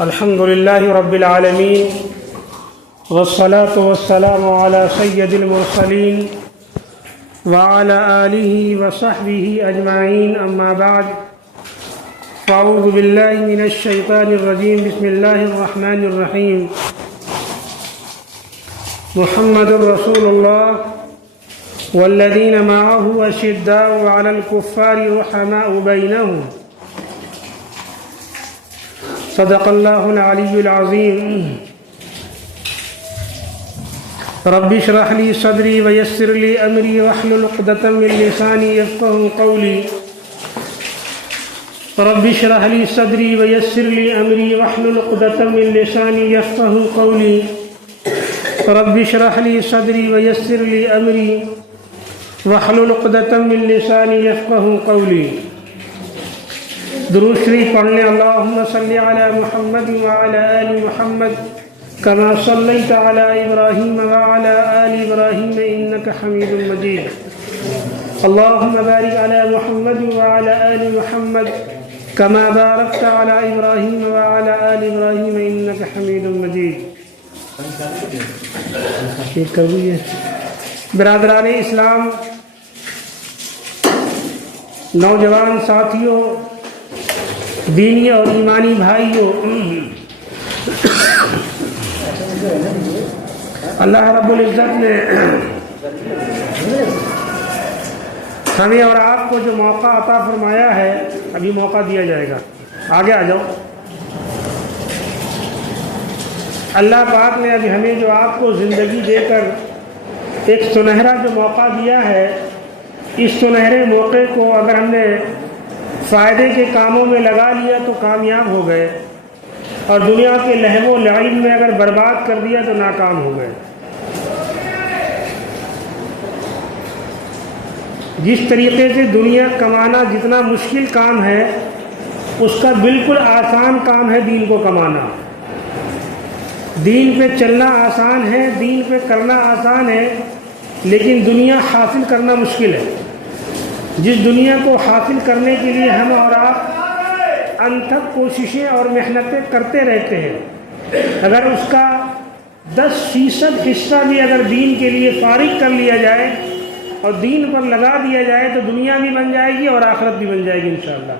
الحمد لله رب العالمين والصلاة والسلام على سيد المرسلين وعلى آله وصحبه أجمعين أما بعد فأعوذ بالله من الشيطان الرجيم بسم الله الرحمن الرحيم محمد رسول الله والذين معه أشداء على الكفار رحماء بينهم صدق الله العلي العظيم رب اشرح لي صدري ويسر لي أمري واحلل عقدة من لساني يفقهوا قولي رب اشرح لي صدري ويسر لي أمري واحلل عقدة من لساني يفقهوا قولي رب اشرح لي صدري ويسر لي أمري واحلل عقدة من لساني يفقهوا قولي درود شریف پڑھنے اللہم صلی علی محمد وعلی آل محمد کما صلیت علی ابراہیم وعلی آل ابراہیم انک حمید مجید اللہم بارک علی محمد وعلی آل محمد کما بارکت علی ابراہیم وعلی آل ابراہیم انک حمید مجید۔ برادران اسلام، نوجوان ساتھیوں، دینی اور ایمانی بھائیوں، اللہ رب العزت نے ہمیں اور آپ کو جو موقع عطا فرمایا ہے، ابھی موقع دیا جائے گا، آگے آ جاؤ۔ اللہ پاک نے ابھی ہمیں جو آپ کو زندگی دے کر ایک سنہرا جو موقع دیا ہے، اس سنہرے موقع کو اگر ہم نے فائدے کے کاموں میں لگا لیا تو کامیاب ہو گئے، اور دنیا کے لہو و لعب میں اگر برباد کر دیا تو ناکام ہو گئے۔ جس طریقے سے دنیا کمانا جتنا مشکل کام ہے، اس کا بالکل آسان کام ہے دین کو کمانا۔ دین پہ چلنا آسان ہے، دین پہ کرنا آسان ہے، لیکن دنیا حاصل کرنا مشکل ہے۔ جس دنیا کو حاصل کرنے کے لیے ہم اور آپ انتھک کوششیں اور محنتیں کرتے رہتے ہیں، اگر اس کا 10% حصہ بھی اگر دین کے لیے فارغ کر لیا جائے اور دین پر لگا دیا جائے تو دنیا بھی بن جائے گی اور آخرت بھی بن جائے گی انشاءاللہ۔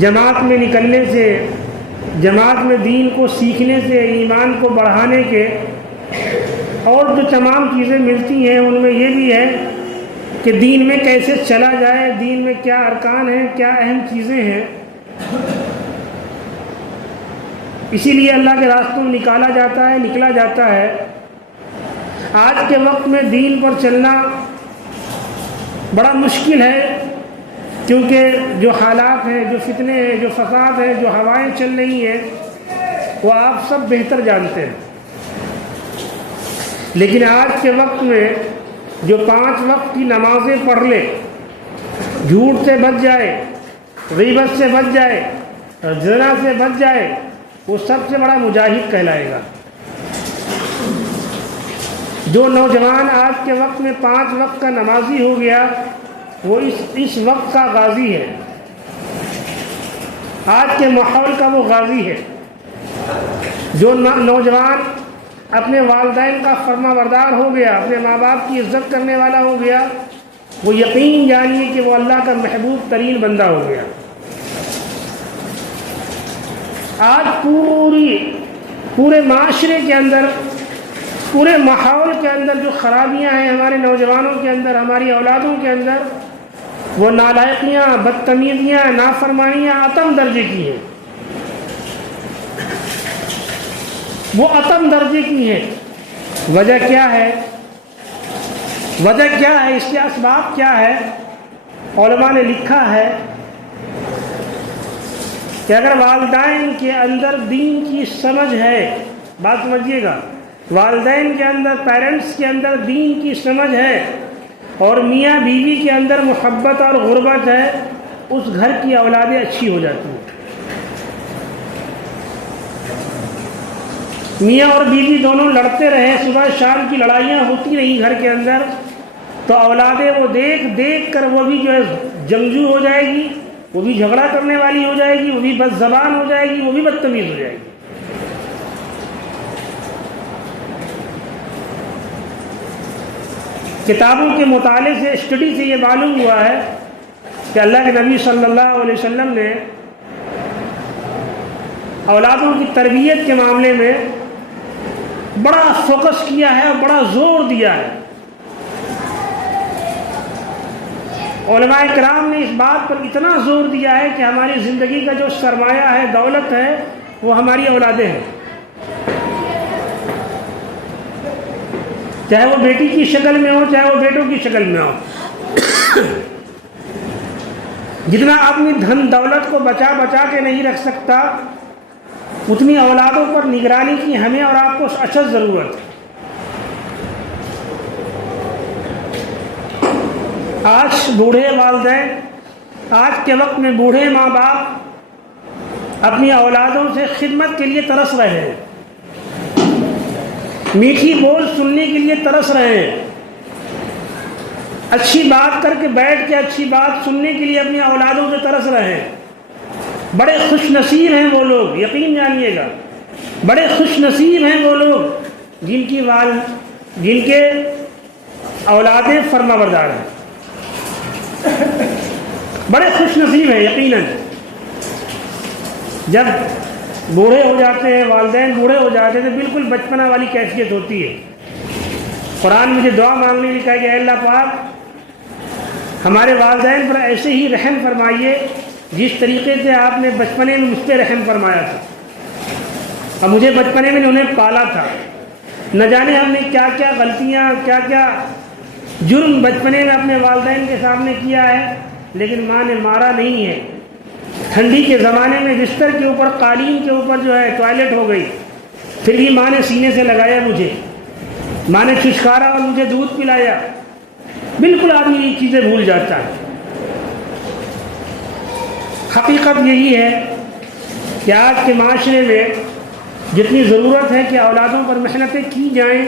جماعت میں نکلنے سے، جماعت میں دین کو سیکھنے سے، ایمان کو بڑھانے کے اور جو تمام چیزیں ملتی ہیں، ان میں یہ بھی ہے کہ دین میں کیسے چلا جائے، دین میں کیا ارکان ہیں، کیا اہم چیزیں ہیں۔ اسی لیے اللہ کے راستوں میں نکلا جاتا ہے۔ آج کے وقت میں دین پر چلنا بڑا مشکل ہے، کیونکہ جو حالات ہیں، جو فتنے ہیں، جو فساد ہیں، جو ہوائیں چل رہی ہیں، وہ آپ سب بہتر جانتے ہیں۔ لیکن آج کے وقت میں جو 5 وقت کی نمازیں پڑھ لے، جھوٹ سے بچ جائے، غیبت سے بچ جائے، زنا سے بچ جائے، وہ سب سے بڑا مجاہد کہلائے گا۔ جو نوجوان آج کے وقت میں 5 وقت کا نمازی ہو گیا، وہ اس وقت کا غازی ہے، آج کے ماحول کا وہ غازی ہے۔ جو نوجوان اپنے والدین کا فرما بردار ہو گیا، اپنے ماں باپ کی عزت کرنے والا ہو گیا، وہ یقین جانیے کہ وہ اللہ کا محبوب ترین بندہ ہو گیا۔ آج پورے معاشرے کے اندر، پورے ماحول کے اندر جو خرابیاں ہیں ہمارے نوجوانوں کے اندر، ہماری اولادوں کے اندر، وہ نالائقیاں، بدتمیزیاں، نافرمانیاں عتم درجے کی ہیں، وہ عتم درجے کی ہیں۔ وجہ کیا ہے؟ اس کے اسباب کیا ہے؟ علماء نے لکھا ہے کہ اگر والدین کے اندر دین کی سمجھ ہے، بات سمجھیے گا، والدین کے اندر، پیرنٹس کے اندر دین کی سمجھ ہے، اور میاں بیوی کے اندر محبت اور غربت ہے، اس گھر کی اولادیں اچھی ہو جاتی ہیں۔ میاں اور بیوی دونوں لڑتے رہے، صبح شام کی لڑائیاں ہوتی رہیں گھر کے اندر، تو اولادیں وہ دیکھ دیکھ کر وہ بھی جو ہے جنگجو ہو جائے گی، وہ بھی جھگڑا کرنے والی ہو جائے گی، وہ بھی بد زبان ہو جائے گی، وہ بھی بدتمیز ہو جائے گی۔ کتابوں کے مطالعے سے، اسٹڈی سے یہ معلوم ہوا ہے کہ اللہ کے نبی صلی اللہ علیہ وسلم نے اولادوں کی تربیت کے معاملے میں بڑا فوکس کیا ہے اور بڑا زور دیا ہے۔ علماء کرام نے اس بات پر اتنا زور دیا ہے کہ ہماری زندگی کا جو سرمایہ ہے، دولت ہے، وہ ہماری اولادیں ہیں، چاہے وہ بیٹی کی شکل میں ہو، چاہے وہ بیٹوں کی شکل میں ہو۔ جتنا اپنی دھن دولت کو بچا بچا کے نہیں رکھ سکتا، اتنی اولادوں پر نگرانی کی ہمیں اور آپ کو اشد ضرورت ہے۔ آج بوڑھے والدین، آج کے وقت میں بوڑھے ماں باپ اپنی اولادوں سے خدمت کے لیے ترس رہے ہیں، میٹھی بول سننے کے لیے ترس رہے ہیں، اچھی بات کر کے بیٹھ کے اچھی بات سننے کے لیے اپنی اولادوں سے ترس رہے ہیں۔ بڑے خوش نصیب ہیں وہ لوگ، یقین جانیے گا، بڑے خوش نصیب ہیں وہ لوگ جن کے اولادیں فرما بردار ہیں، بڑے خوش نصیب ہیں یقیناً۔ جب بوڑھے ہو جاتے ہیں، والدین بوڑھے ہو جاتے ہیں، تو بالکل بچپنا والی کیفیت ہوتی ہے۔ قرآن مجھے دعا مانگنے لکھا ہے کہ اے اللہ پاک ہمارے والدین پر ایسے ہی رحم فرمائیے جس طریقے سے آپ نے بچپنے میں مجھ پہ رحم فرمایا تھا، اور مجھے بچپنے میں انہیں پالا تھا۔ نہ جانے ہم نے کیا کیا غلطیاں، کیا کیا جرم بچپنے میں اپنے والدین کے سامنے کیا ہے، لیکن ماں نے مارا نہیں ہے۔ ٹھنڈی کے زمانے میں بستر کے اوپر، قالین کے اوپر جو ہے ٹوائلٹ ہو گئی، پھر بھی ماں نے سینے سے لگایا مجھے، ماں نے چھچکارا اور مجھے دودھ پلایا۔ بالکل آدمی یہ چیزیں بھول جاتا ہے۔ حقیقت یہی ہے کہ آج کے معاشرے میں جتنی ضرورت ہے کہ اولادوں پر محنتیں کی جائیں،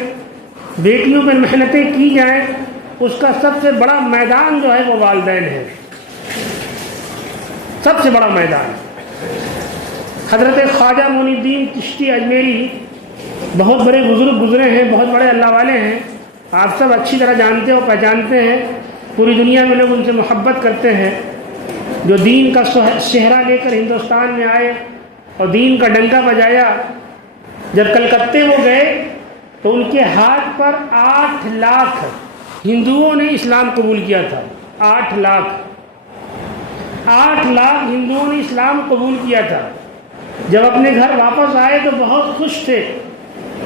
بیٹیوں پر محنتیں کی جائیں، اس کا سب سے بڑا میدان جو ہے وہ والدین ہے، سب سے بڑا میدان۔ حضرت خواجہ معین الدین چشتی اجمیری بہت بڑے بزرگ گزرے ہیں، بہت بڑے اللہ والے ہیں، آپ سب اچھی طرح جانتے اور پہچانتے ہیں، پوری دنیا میں لوگ ان سے محبت کرتے ہیں، جو دین کا صحرا لے کر ہندوستان میں آئے اور دین کا ڈنکا بجایا۔ جب کلکتے وہ گئے تو ان کے ہاتھ پر 8 لاکھ ہندوؤں نے اسلام قبول کیا تھا۔ 8 لاکھ ہندوؤں نے اسلام قبول کیا تھا۔ جب اپنے گھر واپس آئے تو بہت خوش تھے،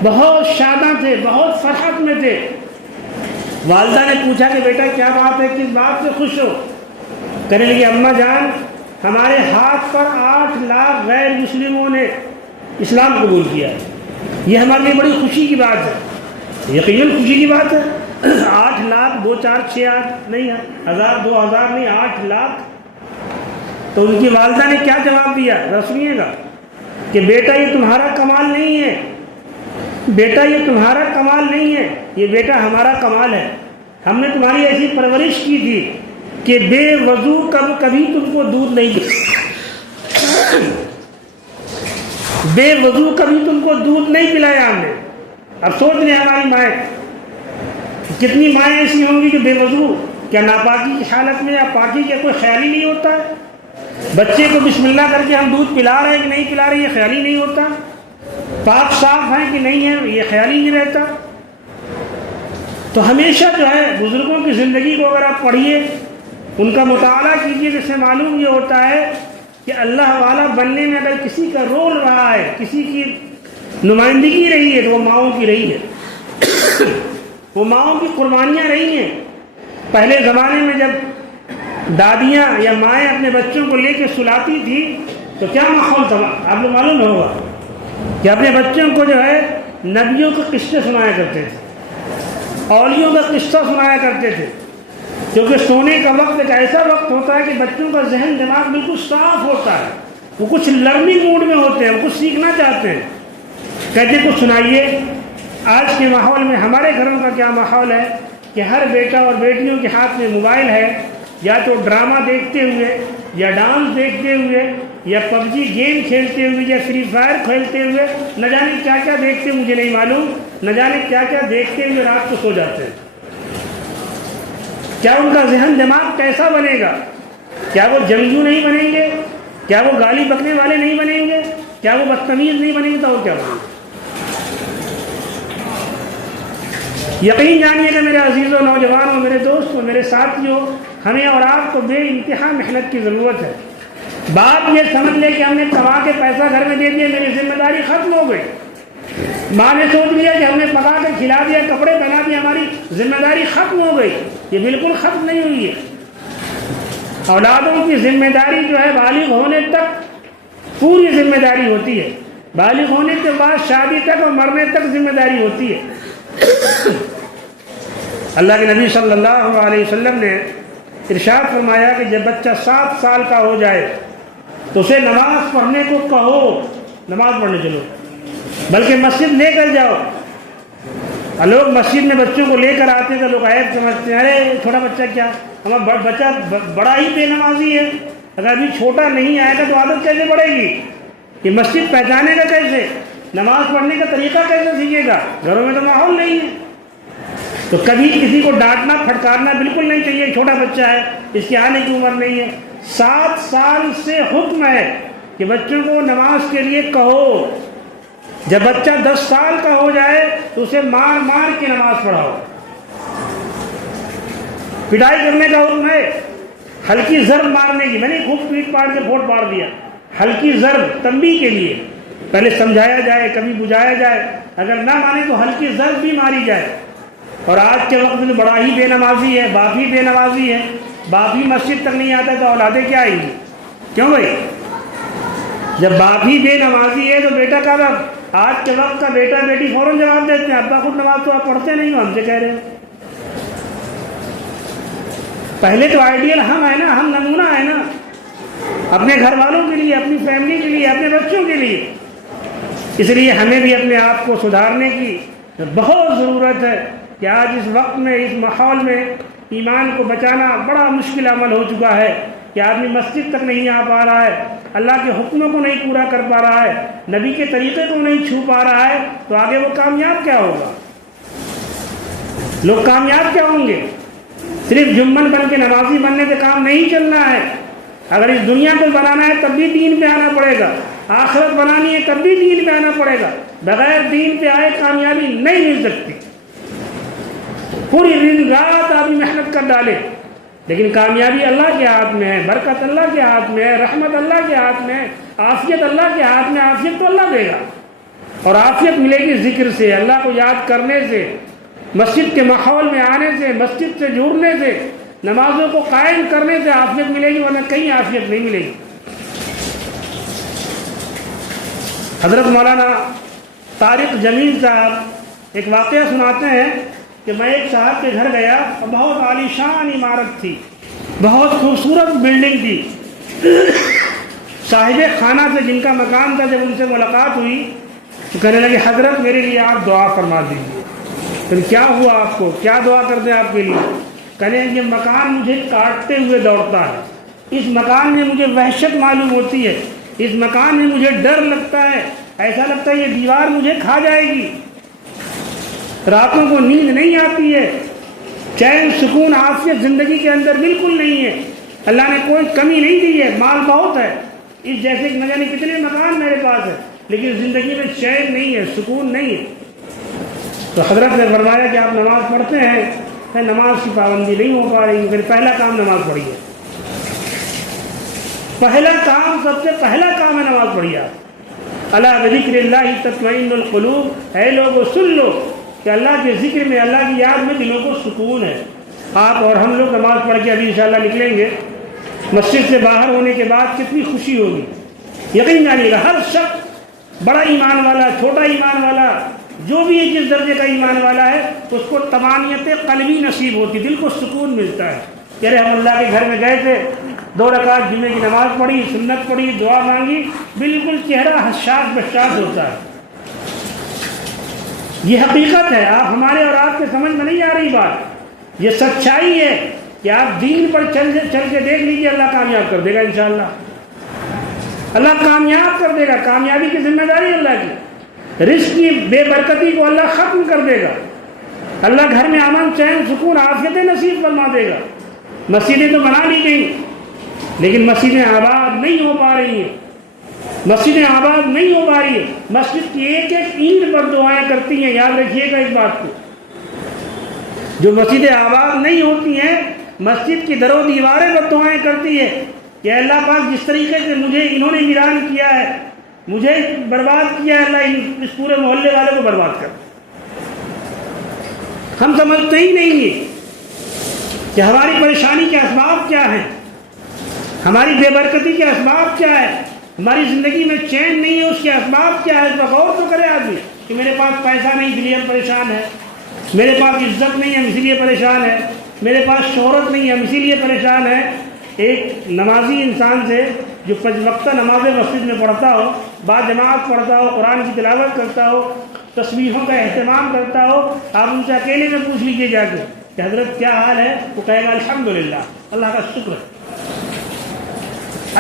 بہت شاداں تھے، بہت فرحت میں تھے۔ والدہ نے پوچھا کہ بیٹا کیا بات ہے، کس بات سے خوش ہو؟ کہنے لگے اماں جان، ہمارے ہاتھ پر 8 لاکھ غیر مسلموں نے اسلام قبول کیا، یہ ہمارے لیے بڑی خوشی کی بات ہے۔ یقیناً خوشی کی بات ہے۔ 8 لاکھ 2 4 6 8 نہیں، 1000 2000 نہیں، 8 لاکھ۔ تو ان کی والدہ نے کیا جواب دیا، ذرا سنیے گا، کہ بیٹا یہ تمہارا کمال نہیں ہے، بیٹا یہ تمہارا کمال نہیں ہے، یہ بیٹا ہمارا کمال ہے۔ ہم نے تمہاری ایسی پرورش کی تھی کہ بے وضو کبھی تم کو دودھ نہیں بے وضو کبھی تم کو دودھ نہیں پلایا ہم نے۔ اب سوچ لیں ہماری مائیں، کتنی مائیں ایسی ہوں گی کہ بے وضو، کیا ناپاکی کی حالت میں یا پاکی کا کوئی خیال ہی نہیں ہوتا ہے؟ بچے کو بسم اللہ کر کے ہم دودھ پلا رہے ہیں کہ نہیں پلا رہے، یہ خیال ہی نہیں ہوتا۔ پاک صاف ہیں کہ نہیں ہے، یہ خیال ہی نہیں رہتا۔ تو ہمیشہ جو ہے بزرگوں کی زندگی کو اگر آپ پڑھیے، ان کا مطالعہ کیجیے، جس سے معلوم یہ ہوتا ہے کہ اللہ والا بننے میں اگر کسی کا رول رہا ہے، کسی کی نمائندگی رہی ہے، تو وہ ماؤں کی رہی ہے، وہ ماؤں کی قربانیاں رہی ہیں۔ پہلے زمانے میں جب دادیاں یا مائیں اپنے بچوں کو لے کے سلاتی تھی تو کیا ماحول تھا، آپ کو معلوم ہوگا کہ اپنے بچوں کو جو ہے نبیوں کے قصے سنایا کرتے تھے، اولیوں کا قصہ سنایا کرتے تھے، کیونکہ سونے کا وقت ایک ایسا وقت ہوتا ہے کہ بچوں کا ذہن دماغ بالکل صاف ہوتا ہے، وہ کچھ لرننگ موڈ میں ہوتے ہیں، وہ کچھ سیکھنا چاہتے ہیں۔ کہتے کچھ سنائیے۔ آج کے ماحول میں ہمارے گھروں کا کیا ماحول ہے کہ ہر بیٹا اور بیٹیوں کے ہاتھ میں موبائل ہے، یا تو ڈرامہ دیکھتے ہوئے یا ڈانس دیکھتے ہوئے یا پب جی گیم کھیلتے ہوئے یا فری فائر کھیلتے ہوئے، نہ جانے کیا کیا دیکھتے مجھے نہیں معلوم، نہ جانے کیا کیا دیکھتے ہوئے رات کو سو جاتے ہیں۔ کیا ان کا ذہن دماغ کیسا بنے گا؟ کیا وہ جنگجو نہیں بنیں گے؟ کیا وہ گالی بکنے والے نہیں بنیں گے؟ کیا وہ بدتمیز نہیں بنیں گے؟ تو وہ کیا بنیں گے؟ یقین جانیے کہ میرے عزیزوں، نوجوانوں، میرے دوستوں، میرے ساتھیوں، ہمیں اور آپ کو بے انتہا محنت کی ضرورت ہے۔ بات یہ سمجھ لے کہ ہم نے کما کے پیسہ گھر میں دے دیا، میری ذمہ داری ختم ہو گئی۔ ماں نے سوچ لیا کہ ہم نے پکا کے کھلا دیا، کپڑے پہنا دیے، ہماری ذمہ داری ختم ہو گئی۔ یہ بالکل ختم نہیں ہوئی ہے۔ اولادوں کی ذمہ داری جو ہے بالغ ہونے تک پوری ذمہ داری ہوتی ہے، بالغ ہونے کے بعد شادی تک اور مرنے تک ذمہ داری ہوتی ہے۔ اللہ کے نبی صلی اللہ علیہ وسلم نے ارشاد فرمایا کہ جب بچہ 7 سال کا ہو جائے تو اسے نماز پڑھنے کو کہو، نماز پڑھنے چلو، بلکہ مسجد لے کر جاؤ۔ لوگ مسجد میں بچوں کو لے کر آتے ہیں تو لوگ عیب سمجھتے ہیں، ارے چھوٹا بچہ کیا، ہمارا بچہ بڑا ہی بے نمازی ہے، اگر ابھی چھوٹا نہیں آئے گا تو عادت کیسے پڑے گی؟ یہ مسجد پہچانے گا کیسے؟ نماز پڑھنے کا طریقہ کیسے سیکھے گا؟ گھروں میں تو ماحول نہیں ہے۔ تو کبھی کسی کو ڈانٹنا پھٹکارنا بالکل نہیں چاہیے، چھوٹا بچہ ہے، اس کی آنے کی عمر نہیں ہے۔ 7 سال سے حکم ہے کہ بچوں کو نماز کے لیے کہو۔ جب بچہ 10 سال کا ہو جائے تو اسے مار مار کے نماز پڑھاؤ۔ پٹائی کرنے کا حکم ہے، ہلکی ضرب مارنے کی، میں نے خوب پیٹ پاڑ کے پھوٹ پاڑ دیا، ہلکی ضرب تنبیہ کے لیے، پہلے سمجھایا جائے، کبھی بجھایا جائے، اگر نہ مانے تو ہلکی ضرب بھی ماری جائے۔ اور آج کے وقت میں تو بڑا ہی بے نمازی ہے، باپ ہی بے نمازی ہے، باپ ہی مسجد تک نہیں آتا تو اولادیں کیا آئیں گی؟ کیوں بھائی؟ جب باپ ہی بے نمازی ہے تو بیٹا کا وقت، آج کے وقت کا بیٹا بیٹی فوراً جواب دیتے ہیں، ابا خود نماز تو آپ پڑھتے نہیں ہو، ہم سے کہہ رہے ہیں۔ پہلے تو آئیڈیل ہم ہیں نا، ہم نمونہ ہیں نا، اپنے گھر والوں کے لیے، اپنی فیملی کے لیے، اپنے بچوں کے لیے۔ اس لیے ہمیں بھی اپنے آپ کو سدھارنے کی بہت ضرورت ہے کہ آج اس وقت میں، اس ماحول میں ایمان کو بچانا بڑا مشکل عمل ہو چکا ہے کہ آدمی مسجد تک نہیں آ پا رہا ہے، اللہ کے حکموں کو نہیں پورا کر پا رہا ہے، نبی کے طریقے کو نہیں چھو پا رہا ہے، تو آگے وہ کامیاب کیا ہوگا؟ لوگ کامیاب کیا ہوں گے؟ صرف جمن بن کے نمازی بننے سے کام نہیں چلنا ہے۔ اگر اس دنیا کو بنانا ہے تب بھی دین پہ آنا پڑے گا، آخرت بنانی ہے تب بھی دین پہ آنا پڑے گا، بغیر دین پہ آئے کامیابی نہیں مل سکتی۔ پوری دن رات آدمی محنت کر ڈالے لیکن کامیابی اللہ کے ہاتھ میں ہے، برکت اللہ کے ہاتھ میں ہے، رحمت اللہ کے ہاتھ میں ہے، عافیت اللہ کے ہاتھ میں، عافیت تو اللہ دے گا۔ اور عافیت ملے گی ذکر سے، اللہ کو یاد کرنے سے، مسجد کے ماحول میں آنے سے، مسجد سے جڑنے سے، نمازوں کو قائم کرنے سے عافیت ملے گی، ورنہ کہیں عافیت نہیں ملے گی۔ حضرت مولانا طارق جمیل صاحب ایک واقعہ سناتے ہیں کہ میں ایک صاحب کے گھر گیا اور بہت عالیشان عمارت تھی، بہت خوبصورت بلڈنگ تھی۔ صاحب خانہ سے جن کا مکان تھا، جب ان سے ملاقات ہوئی تو کہنے لگے حضرت میرے لیے آپ دعا فرما دیجیے۔ پھر کیا ہوا آپ کو، کیا دعا کر دیں آپ کے لیے؟ کہنے یہ مکان مجھے کاٹتے ہوئے دوڑتا ہے، اس مکان میں مجھے وحشت معلوم ہوتی ہے، اس مکان میں مجھے ڈر لگتا ہے، ایسا لگتا ہے یہ دیوار مجھے کھا جائے گی، راتوں کو نیند نہیں آتی ہے، چین سکون عافیت زندگی کے اندر بالکل نہیں ہے، اللہ نے کوئی کمی نہیں دی ہے، مال بہت ہے، اس جیسے نہ جانے کتنے مکان میرے پاس ہے، لیکن زندگی میں چین نہیں ہے، سکون نہیں ہے۔ تو حضرت نے فرمایا کہ آپ نماز پڑھتے ہیں، کہ نماز کی پابندی نہیں ہو پا رہی، پھر پہلا کام نماز پڑھیے، پہلا کام، سب سے پہلا کام ہے نماز پڑھیے آپ۔ الا بذکر اللہ تطمئن القلوب، اے لوگوں سن لو کہ اللہ کے ذکر میں، اللہ کی یاد میں دلوں کو سکون ہے۔ آپ اور ہم لوگ نماز پڑھ کے ابھی انشاءاللہ نکلیں گے، مسجد سے باہر ہونے کے بعد کتنی خوشی ہوگی۔ یقین جانیے گا ہر شخص، بڑا ایمان والا، چھوٹا ایمان والا، جو بھی جس درجے کا ایمان والا ہے، اس کو طمانینت قلبی نصیب ہوتی، دل کو سکون ملتا ہے۔ یعنی ہم اللہ کے گھر میں گئے تھے، 2 رکعت جمعے کی نماز پڑھی، سنت پڑھی، دعا مانگی، بالکل چہرہ حشاش بشاش ہوتا ہے۔ یہ حقیقت ہے، آپ ہمارے اور آپ کے سمجھ میں نہیں آ رہی بات، یہ سچائی ہے کہ آپ دین پر چل کے دیکھ لیجیے، اللہ کامیاب کر دے گا انشاءاللہ، اللہ کامیاب کر دے گا۔ کامیابی کی ذمہ داری اللہ کی، رزق کی بے برکتی کو اللہ ختم کر دے گا، اللہ گھر میں امن چین سکون عافیت نصیب فرما دے گا۔ مسجدیں تو بنا لی گئی لیکن مسجدیں آباد نہیں ہو پا رہی ہیں، مسجدیں آباد نہیں ہو پا رہی ہیں۔ مسجد کی ایک ایک اینٹ پر دعائیں کرتی ہیں، یاد رکھیے گا اس بات کو۔ جو مسجدیں آباد نہیں ہوتی ہیں، مسجد کی در و دیواریں پر دعائیں کرتی ہے کہ اللہ پاک جس طریقے سے مجھے انہوں نے ویران کیا ہے، مجھے برباد کیا ہے، اللہ اس پورے محلے والے کو برباد کر۔ ہم سمجھتے ہی نہیں ہیں کہ ہماری پریشانی کے اسباب کیا ہیں، ہماری بے برکتی کے اسباب کیا ہے، ہماری زندگی میں چین نہیں ہے، اس کے اسباب کیا ہے۔ اس پر غور تو کرے آدمی کہ میرے پاس پیسہ نہیں اس لیے ہم پریشان ہے، میرے پاس عزت نہیں ہے اسی لیے پریشان ہے، میرے پاس شہرت نہیں ہے ہم اسی لیے پریشان ہے۔ ایک نمازی انسان سے جو 5 وقتہ نماز مسجد میں پڑھتا ہو، با جماعت پڑھتا ہو، قرآن کی تلاوت کرتا ہو، تسبیحوں کا اہتمام کرتا ہو، آپ ان سے اکیلے میں پوچھ لیجیے جا کے کہ حضرت کیا حال ہے، وہ کہے گا الحمدللہ، اللہ کا شکر ہے،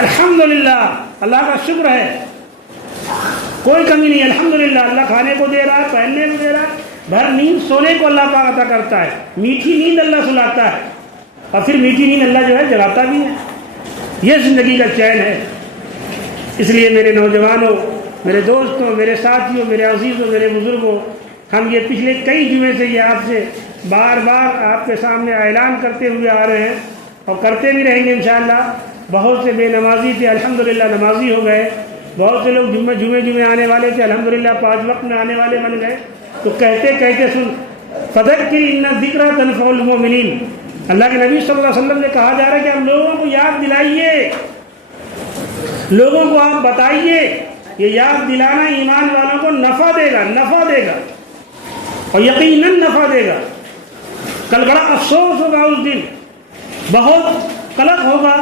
الحمدللہ اللہ کا شکر ہے، کوئی کمی نہیں، الحمدللہ اللہ کھانے کو دے رہا ہے، پہننے کو دے رہا ہے، بھر نیند سونے کو اللہ پاک عطا کرتا ہے، میٹھی نیند اللہ سلاتا ہے، اور پھر میٹھی نیند اللہ جو ہے جگاتا بھی ہے۔ یہ زندگی کا چین ہے۔ اس لیے میرے نوجوانوں، میرے دوستوں، میرے ساتھیوں، میرے عزیزوں، میرے بزرگوں، ہم یہ پچھلے کئی جمعے سے یہ آپ سے بار بار آپ کے سامنے اعلان کرتے ہوئے آ رہے ہیں اور کرتے بھی رہیں گے انشاءاللہ۔ بہت سے بے نمازی تھے، الحمدللہ نمازی ہو گئے، بہت سے لوگ جمعے آنے والے تھے، الحمدللہ 5 وقت میں آنے والے بن گئے۔ تو کہتے کہتے سن، فذکر ان الذکری تنفع المؤمنین، اللہ کے نبی صلی اللہ علیہ وسلم نے کہا جا رہا ہے کہ آپ لوگوں کو یاد دلائیے، لوگوں کو آپ بتائیے، یہ یاد دلانا ایمان والوں کو نفع دے گا، نفع دے گا اور یقیناً نفع دے گا۔ کل بڑا افسوس ہوگا اس دن، بہت قلق ہوگا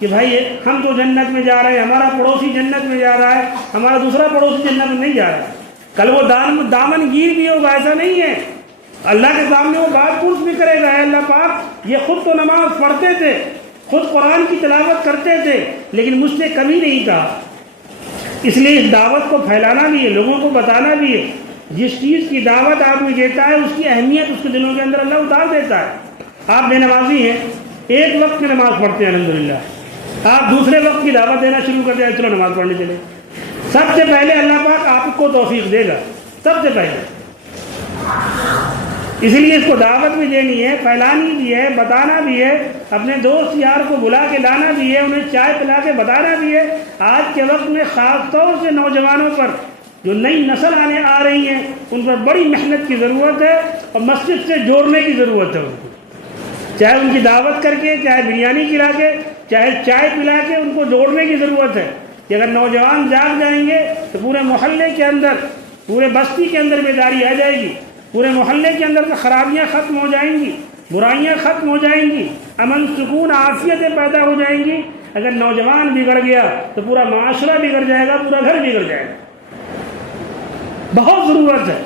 کہ بھائی ہم تو جنت میں جا رہے ہیں، ہمارا پڑوسی جنت میں جا رہا ہے، ہمارا دوسرا پڑوسی جنت میں نہیں جا رہا ہے۔ کل وہ دامن گیر بھی ہوگا، ایسا نہیں ہے، اللہ کے سامنے وہ بات پوچھ بھی کرے گا، اے اللہ پاک یہ خود تو نماز پڑھتے تھے، خود قرآن کی تلاوت کرتے تھے، لیکن مجھ سے کبھی نہیں کہا۔ اس لیے اس دعوت کو پھیلانا بھی ہے، لوگوں کو بتانا بھی ہے۔ جس چیز کی دعوت آدمی دیتا ہے اس کی اہمیت اس کے دلوں کے اندر اللہ اتار دیتا ہے۔ آپ بے نمازی ہیں، ایک وقت میں نماز پڑھتے ہیں الحمدللہ، آپ دوسرے وقت کی دعوت دینا شروع کر دیں، چلو نماز پڑھنے چلے، سب سے پہلے اللہ پاک آپ کو توفیق دے گا، سب سے پہلے۔ اسی لیے اس کو دعوت بھی دینی ہے، پھیلانی بھی ہے، بتانا بھی ہے، اپنے دوست یار کو بلا کے لانا بھی ہے، انہیں چائے پلا کے بتانا بھی ہے۔ آج کے وقت میں خاص طور سے نوجوانوں پر، جو نئی نسل آ رہی ہیں، ان پر بڑی محنت کی ضرورت ہے اور مسجد سے جوڑنے کی ضرورت ہے ان کو، چاہے ان کی دعوت کر کے، چاہے بریانی کھلا کے، چاہے چائے پلا کے، ان کو جوڑنے کی ضرورت ہے کہ اگر نوجوان جاگ جائیں گے تو پورے محلے کے اندر، پورے بستی کے اندر بیداری آ جائے گی، پورے محلے کے اندر خرابیاں ختم ہو جائیں گی، برائیاں ختم ہو جائیں گی، امن سکون عافیتیں پیدا ہو جائیں گی۔ اگر نوجوان بگڑ گیا تو پورا معاشرہ بگڑ جائے گا، پورا گھر بگڑ جائے گا۔ بہت ضرورت ہے،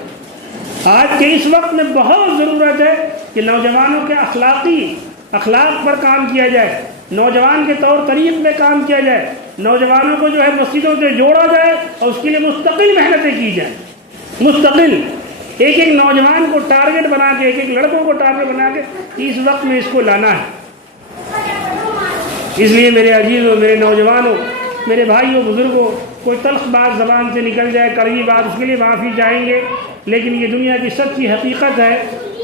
آج کے اس وقت میں بہت ضرورت ہے کہ نوجوانوں کے اخلاق پر کام کیا جائے، نوجوان کے طور طریق میں کام کیا جائے، نوجوانوں کو جو ہے مسجدوں سے جوڑا جائے اور اس کے لیے مستقل محنتیں کی جائیں، مستقل ایک ایک نوجوان کو ٹارگٹ بنا کے، ایک ایک لڑکوں کو ٹارگٹ بنا کے اس وقت میں اس کو لانا ہے۔ اس لیے میرے عزیزوں، میرے نوجوانوں، میرے بھائیوں، بزرگوں، کوئی تلخ بات زبان سے نکل جائے، کڑوی بات، اس کے لیے معافی چاہیں گے، لیکن یہ دنیا کی سچی حقیقت ہے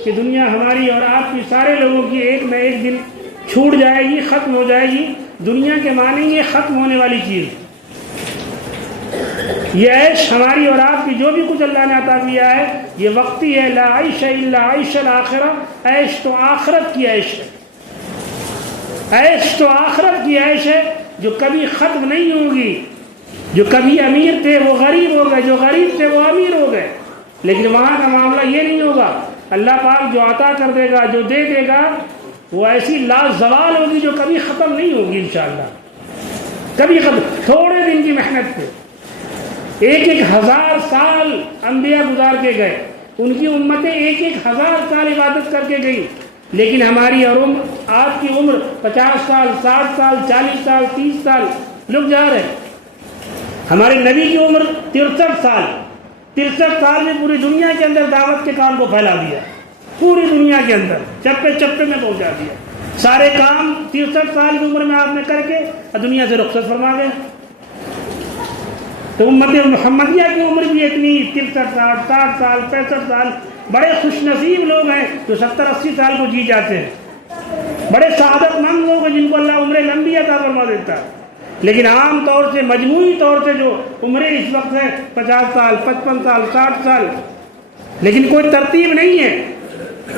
کہ دنیا ہماری اور آپ کی سارے لوگوں کی ایک نہ ایک دن چھوٹ جائے گی، ختم ہو جائے گی۔ دنیا کے معنی یہ ختم ہونے والی چیز، یہ عیش ہماری اور آپ کی جو بھی کچھ اللہ نے عطا کیا ہے یہ وقتی ہے۔ لا عیش الا عیش الآخرہ، عیش تو آخرت کی عیش ہے، عیش تو آخرت کی عیش ہے جو کبھی ختم نہیں ہوگی۔ جو کبھی امیر تھے وہ غریب ہو گئے، جو غریب تھے وہ امیر ہو گئے، لیکن وہاں کا معاملہ یہ نہیں ہوگا۔ اللہ پاک جو عطا کر دے گا، جو دے دے گا، وہ ایسی لازوال ہوگی جو کبھی ختم نہیں ہوگی انشاءاللہ، کبھی ختم۔ تھوڑے دن کی محنت پہ 1000 سال انبیاء گزار کے گئے، ان کی امتیں 1000 سال عبادت کر کے گئی، لیکن ہماری اور آپ کی عمر 50 سال 60 سال 40 سال 30 سال لوگ جا رہے ہیں. ہمارے نبی کی عمر 63 سال. 63 سال میں پوری دنیا کے اندر دعوت کے کام کو پھیلا دیا, پوری دنیا کے اندر چپے چپے میں پہنچا دیا. سارے کام 63 سال کی عمر میں آپ نے کر کے دنیا سے رخصت فرما گئے. تو امت محمدیہ کی عمر بھی اتنی 63 سال 60 سال 65 سال. بڑے خوش نصیب لوگ ہیں جو 70-80 سال کو جی جاتے ہیں. بڑے سعادت مند لوگ ہیں جن کو اللہ عمریں لمبی عطا فرما دیتا ہے. لیکن عام طور سے مجموعی طور سے جو عمریں اس وقت ہے 50 سال 55 سال 60 سال, لیکن کوئی ترتیب نہیں ہے.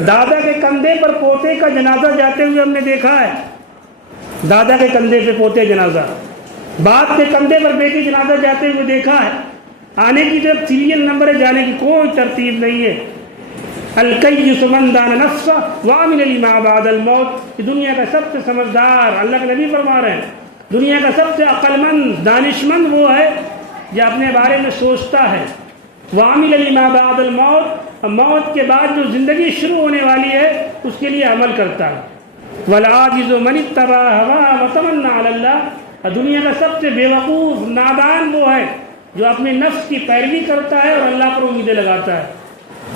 دادا کے کندھے پر پوتے کا جنازہ جاتے ہوئے ہم نے دیکھا ہے. دادا کے کندھے پہ پوتے جنازہ, باپ کے کندھے پر بیٹی جنازہ جاتے ہوئے دیکھا ہے. آنے کی جب سیریل نمبر ہے, جانے کی کوئی ترتیب نہیں ہے. الکیس من دان نفسہ وعمل لما بعد الموت. دنیا کا سب سے سمجھدار, اللہ کے نبی فرما رہے ہیں, دنیا کا سب سے عقل مند دانش مند وہ ہے جو اپنے بارے میں سوچتا ہے. وعمل لما بعد الموت, موت کے بعد جو زندگی شروع ہونے والی ہے اس کے لیے عمل کرتا ہے. والعاجز من اتبع هواه وتمنى على اللہ. دنیا کا سب سے بے وقوف نادان وہ ہے جو اپنے نفس کی پیروی کرتا ہے اور اللہ پر امیدیں لگاتا ہے.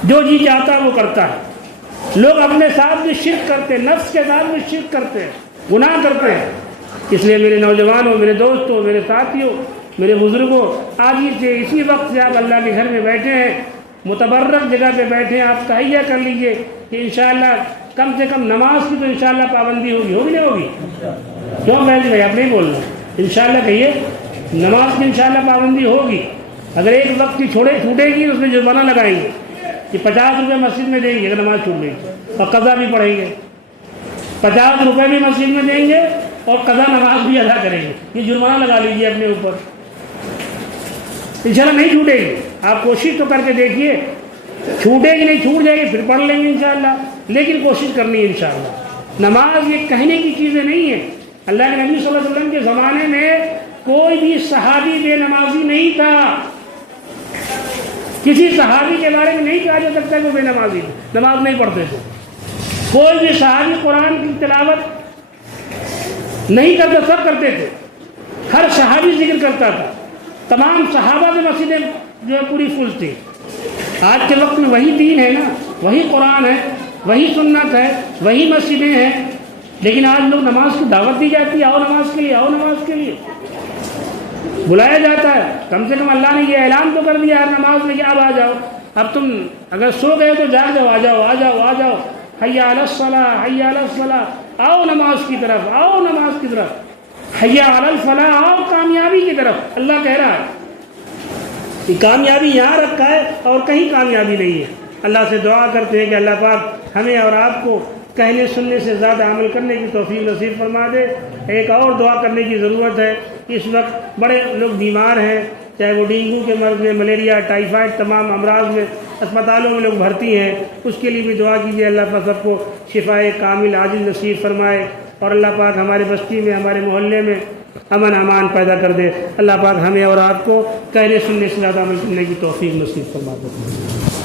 جو جی چاہتا ہے وہ کرتا ہے. لوگ اپنے ساتھ بھی شرک کرتے ہیں, نفس کے ساتھ بھی شرک کرتے ہیں, گناہ کرتے ہیں. اس لیے میرے نوجوانوں, میرے دوستوں, میرے ساتھیوں, میرے بزرگوں, آج ہی سے اسی وقت سے آپ اللہ کے گھر میں بیٹھے ہیں, متبرک جگہ پہ بیٹھے ہیں, آپ تہیہ کر لیجئے کہ انشاءاللہ کم سے کم نماز کی تو انشاءاللہ پابندی ہوگی نہیں ہوگی؟ کیوں بھائی آپ نہیں بولنا؟ انشاءاللہ کہیے نماز کی انشاءاللہ پابندی ہوگی. اگر ایک وقت کی چھوٹے گی اس میں جرمانہ لگائیں گے کہ 50 روپے مسجد میں دیں گے اگر نماز چھوٹ گئی, اور قضا بھی پڑھیں گے. 50 روپے بھی مسجد میں دیں گے اور قضا نماز بھی ادا کریں گے. یہ جرمانہ لگا لیجیے اپنے اوپر. انشاءاللہ نہیں چھوٹے گی. آپ کوشش تو کر کے دیکھیے, چھوٹے گی نہیں, چھوٹ جائے گی پھر پڑھ لیں گے انشاءاللہ, لیکن کوشش کرنی ہے انشاءاللہ. نماز یہ کہنے کی چیزیں نہیں ہیں. اللہ کے نبی صلی اللہ علیہ وسلم کے زمانے میں کوئی بھی صحابی بے نمازی نہیں تھا. کسی صحابی کے بارے میں نہیں کہا جا سکتا کہ وہ بے نمازی نماز نہیں پڑھتے تھے. کوئی بھی صحابی قرآن کی تلاوت نہیں کرتا, سب کرتے تھے. ہر صحابی ذکر کرتا تھا. تمام صحابہ کی مسجدیں جو ہے پوری فل تھی. آج کے وقت میں وہی دین ہے نا, وہی قرآن ہے, وہی سنت ہے, وہی مسجدیں ہیں, لیکن آج لوگ نماز کی دعوت دی جاتی ہے, آؤ نماز کے لیے, آؤ نماز کے لیے بلایا جاتا ہے. کم سے کم اللہ نے یہ اعلان تو کر دیا ہر نماز میں کہ اب آ جاؤ. اب تم اگر سو گئے تو جاگ جاؤ, آ جاؤ, آ جاؤ, آ جاؤ. حی علی الصلاۃ, حی علی الصلاۃ, آؤ نماز کی طرف, آؤ نماز کی طرف. حی علی الفلاح, آؤ کامیابی کی طرف. اللہ کہہ رہا ہے کہ کامیابی یہاں رکھا ہے اور کہیں کامیابی نہیں ہے. اللہ سے دعا کرتے ہیں کہ اللہ پاک ہمیں اور آپ کو کہنے سننے سے زیادہ عمل کرنے کی توفیق نصیب فرما دے. ایک اور دعا کرنے کی ضرورت ہے. اس وقت بڑے لوگ بیمار ہیں, چاہے وہ ڈینگو کے مرض میں, ملیریا, ٹائیفائڈ, تمام امراض میں اسپتالوں میں لوگ بھرتی ہیں. اس کے لیے بھی دعا کیجیے اللہ پاک سب کو شفائے کامل عاجل نصیب فرمائے, اور اللہ پاک ہمارے بستی میں, ہمارے محلے میں امن امان پیدا کر دے. اللہ پاک ہمیں اور آپ کو کہنے سننے سے زیادہ عمل کرنے کی توفیق نصیب فرما دے.